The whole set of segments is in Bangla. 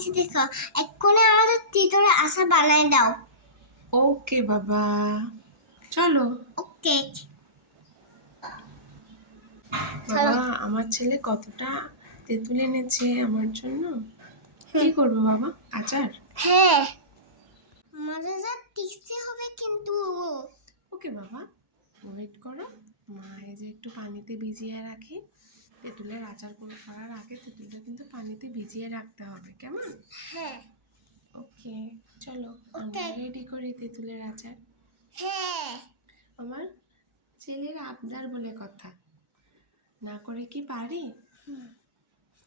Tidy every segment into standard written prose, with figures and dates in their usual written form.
বানিয়েছি দেখো। এক্ষুনি আমাদের তেঁতুলের আচার বানাই দাও। ওকে বাবা, চলো। ওকে বাবা, আমার ছেলে কতটা তেঁতুল এনেছে আমার জন্য। কি করবো বাবা? আচার? হ্যাঁ, মজাদার টেস্টি হবে কিন্তু। ওকে বাবা, ওয়েট করো। মা এই যে একটু পানিতে ভিজিয়ে রাখি। তেঁতুলের আচার করার আগে তেঁতুলটা কিন্তু পানিতে ভিজিয়ে রাখতে হবে, কেমন? হ্যাঁ ওকে, চলো আমরা রেডি করি তেঁতুলের আচার। হ্যাঁ, আমার ছেলের আবদার বলে কথা, না করে কি পারি?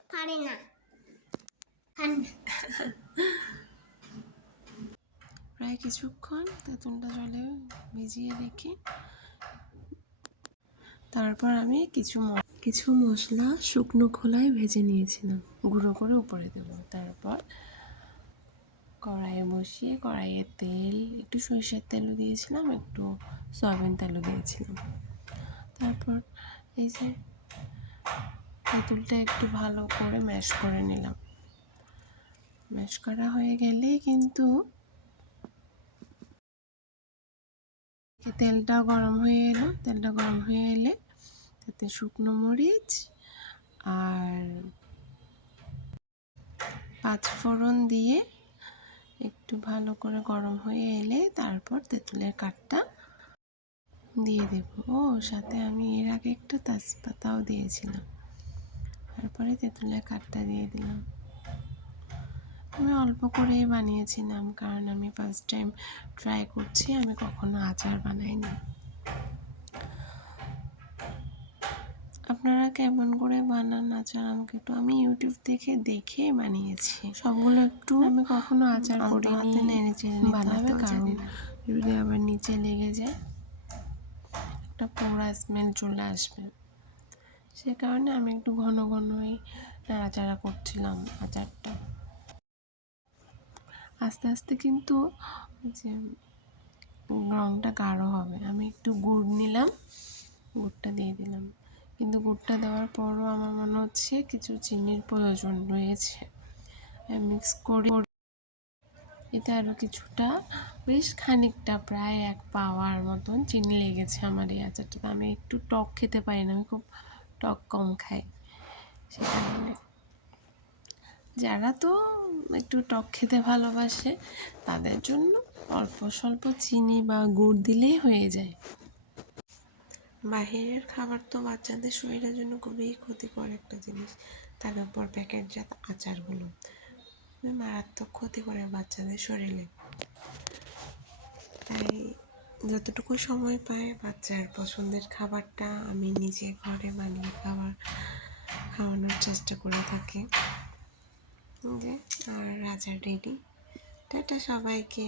পারি না। প্রায় কিছুক্ষণ তেঁতুলটা জলে ভিজিয়ে রেখে তারপর আমি কিছু মশলা শুকনো খোলায় ভেজে নিয়েছিলাম, গুঁড়ো করে উপরে দেবো। তারপর কড়াইয়ে বসিয়ে কড়াইয়ে তেল, একটু সরিষার তেলও দিয়েছিলাম, একটু সয়াবিন তেলও দিয়েছিলাম। তারপর এই যে তেঁতুলটা একটু ভালো করে ম্যাশ করে নিলাম। ম্যাশ করা হয়ে গেলেই কিন্তু তেলটা গরম হয়ে এলো। তেলটা গরম হয়ে এলে তাতে শুকনো মরিচ আর পাঁচফোড়ন দিয়ে একটু ভালো করে গরম হয়ে এলে তারপর তেঁতুলের কাঠটা দিয়ে দেব। ও সাথে আমি এর আগে একটু তেজপাতাও দিয়েছিলাম। তারপরে তেঁতুলের কাঠটা দিয়ে দিলাম। আমি অল্প করেই বানিয়েছিলাম, কারণ আমি ফার্স্ট টাইম ট্রাই করছি, আমি কখনো আচার বানাইনি। আপনারা কেমন করে বানান আচার আমাকে একটু, আমি ইউটিউব দেখে বানিয়েছি সবগুলো। একটু আমি কখনো আচার করিনি, বানাবে, কারণ যদি আবার নিচে লেগে যায় একটা পোড়া স্মেল চলে আসবে। সে কারণে আমি একটু ঘন ঘনই নাড়াচাড়া করছিলাম আচারটা। আস্তে আস্তে কিন্তু যে রঙটা গাঢ় হবে। আমি একটু গুড় নিলাম, গুড়টা দিয়ে দিলাম। কিন্তু গুড়টা দেওয়ার পরও আমার মনে হচ্ছে কিছু চিনির প্রয়োজন রয়েছে। মিক্স করে এতে আরও কিছুটা, বেশ খানিকটা, প্রায় 1 পাওয়ার মতন চিনি লেগেছে আমার এই আচারটাতে। আমি একটু টক খেতে পারি না, আমি খুব টক কম খাই। সে কারণে যারা তো একটু টক খেতে ভালোবাসে তাদের জন্য অল্প স্বল্প চিনি বা গুড় দিলেই হয়ে যায়। বাহিরের খাবার তো বাচ্চাদের শরীরের জন্য খুবই ক্ষতিকর একটা জিনিস। তার উপর প্যাকেটজাত আচারগুলো মারাত্মক ক্ষতি করে বাচ্চাদের শরীরে। তাই যতটুকু সময় পায় বাচ্চার পছন্দের খাবারটা আমি নিজে ঘরে বানিয়ে খাওয়ানোর চেষ্টা করে থাকি। যে আর আচার রেডি। টাটা সবাইকে।